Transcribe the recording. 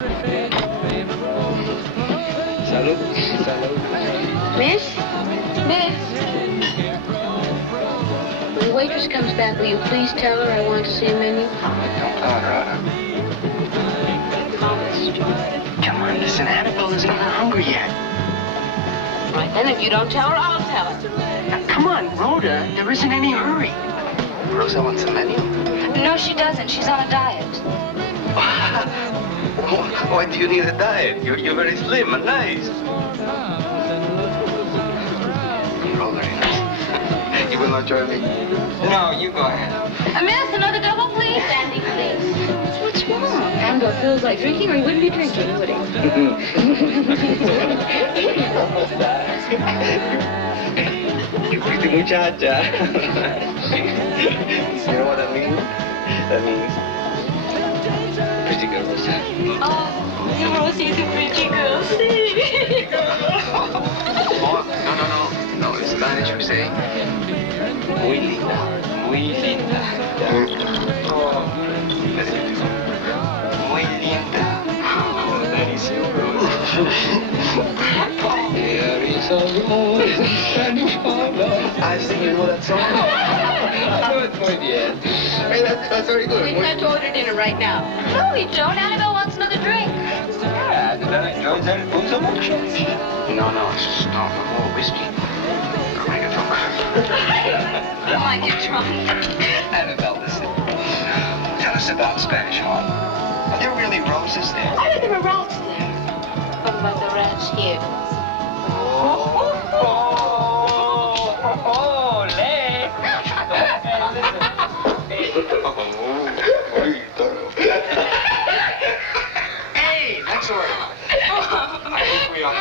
Salud. Salud. Miss? Miss? When the waitress comes back, will you please tell her I want to see a menu? Don't tell her, Anna. Come on, listen, Annabelle isn't even hungry yet. Right then, if you don't tell her, I'll tell her. Now, come on, Rhoda, there isn't any hurry. Rosa wants a menu? No, she doesn't. She's on a diet. Why do you need a diet? You're very slim and nice. You're all very nice. You will not join me? No, you go ahead. Miss, another double, please. Sandy, please. What's wrong? Andor feels like drinking, or he wouldn't be drinking, would he? Qué pretty muchacha. You know what that means? That means pretty girls. Oh, Rosie's a pretty girl. Oh, no. In Spanish we say muy linda. Muy linda. Oh, very beautiful. Muy linda. Oh, that is so good. There is a road in Spanish harbor. I think you know that song. Good, muy bien. Hey, that's very good. We have to order dinner right now. No, we don't. Annabelle wants another drink. Yeah, did I enjoy that food so much? No, it's just not more whiskey. Don't make it drunk. Don't mind get drunk. Annabelle, listen. Tell us about Spanish Harlem. Are there really roses there? I think there are rats there. What about the rats here? Hey, that's all right. I think we ought to